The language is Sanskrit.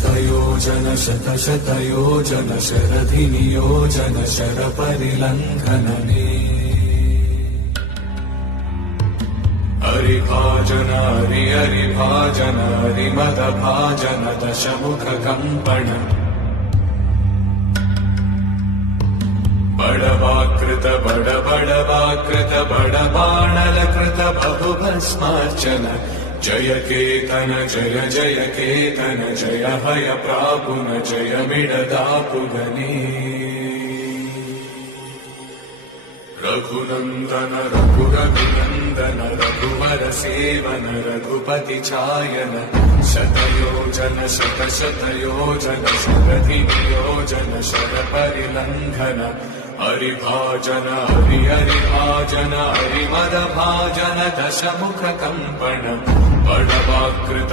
शतयोजन शतशतयोजन शरधिनियोजन शरपरिलङ्घनने हरिभाजन हरिभाजन हरिमदभाजन दशमुखकम्पण बडवाकृत बडवाकृत बडबाणलकृत बहुभस्मार्चन जय केतन जय जय केतन जय हय प्रापुन जय मिडदापुगने रघुनन्दन रघुनन्दन रघुवर सेवन रघुपति चायन शतयोजन शतशतयोजन शरधिनियोजन शरपरिलङ्घन हरिभाजन हरिभाजन हरिमदभाजन दशमुखकम्पण बडवाकृत